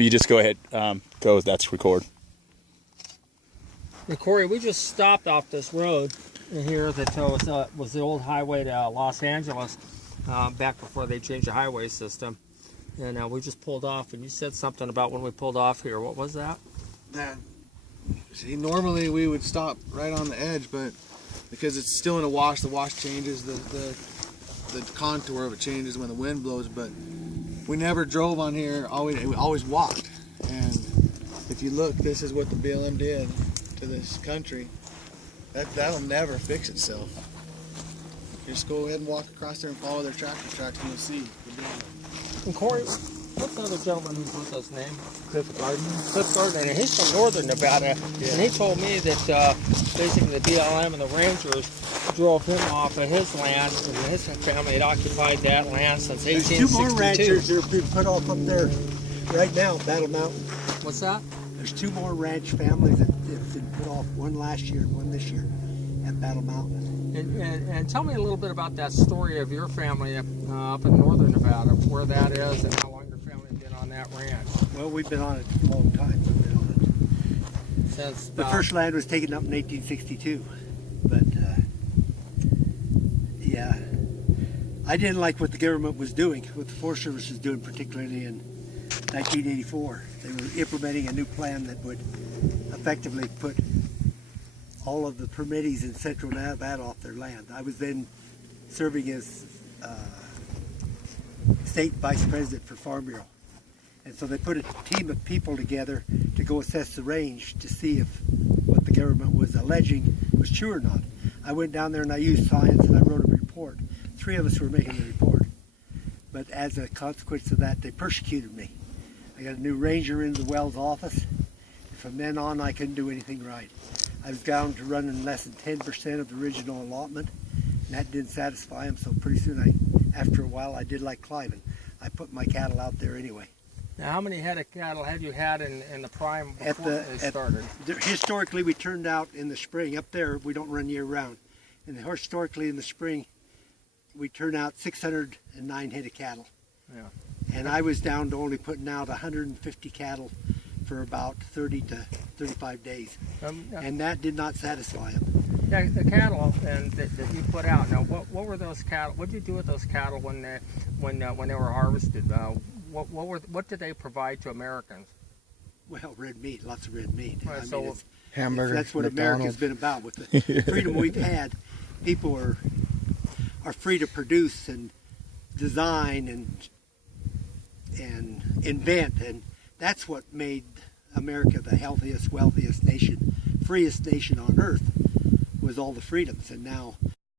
You just go ahead. Go. That's record. And Corey, we just stopped off this road here that was the old highway to Los Angeles back before they changed the highway system. And we just pulled off, and you said something about when we pulled off here. What was that? See, normally we would stop right on the edge, but because it's still in a wash, the wash changes, the contour of it changes when the wind blows. But we never drove on here. We always walked. And if you look, this is what the BLM did to this country. That'll never fix itself. Just go ahead and walk across there and follow their tractor tracks, and you'll see the BLM. And Corey, what's the other gentleman who's with us name? Cliff Garden. Cliff Garden, and he's from northern Nevada, yeah. And he told me that basically the BLM and the Rangers drove him off of his land, and his family had occupied that land since 1862. There's 2 more ranchers that are being put off up there right now, Battle Mountain. What's that? There's 2 more ranch families that have been put off, one last year and one this year at Battle Mountain. And tell me a little bit about that story of your family up in northern Nevada, where that is, and how long your family has been on that ranch. Well, we've been on it a long time. We've been on it. Since the first land was taken up in 1862, but yeah, I didn't like what the government was doing, what the Forest Service was doing, particularly in 1984. They were implementing a new plan that would effectively put all of the permittees in central Nevada off their land. I was then serving as state vice president for Farm Bureau. And so they put a team of people together to go assess the range to see if what the government was alleging was true or not. I went down there and I used science and I wrote a report. 3 of us were making the report. But as a consequence of that, they persecuted me. I got a new ranger in the Wells office. And from then on, I couldn't do anything right. I was down to running less than 10% of the original allotment, and that didn't satisfy him, so pretty soon, after a while, I did like climbing. I put my cattle out there anyway. Now, how many head of cattle had you had in the prime before they started? Historically, we turned out in the spring. Up there, we don't run year-round. And historically, in the spring, we turn out 609 head of cattle. Yeah. And I was down to only putting out 150 cattle for about 30 to 35 days, and that did not satisfy them. Yeah, the cattle and that you put out. Now, what were those cattle? What did you do with those cattle when they were harvested? What did they provide to Americans? Well, red meat, lots of red meat. Right, I mean, hamburgers. That's what America's been about. With the freedom we've had, people are free to produce and design and invent, and that's what made America the healthiest, wealthiest nation, freest nation on earth, was all the freedoms. And now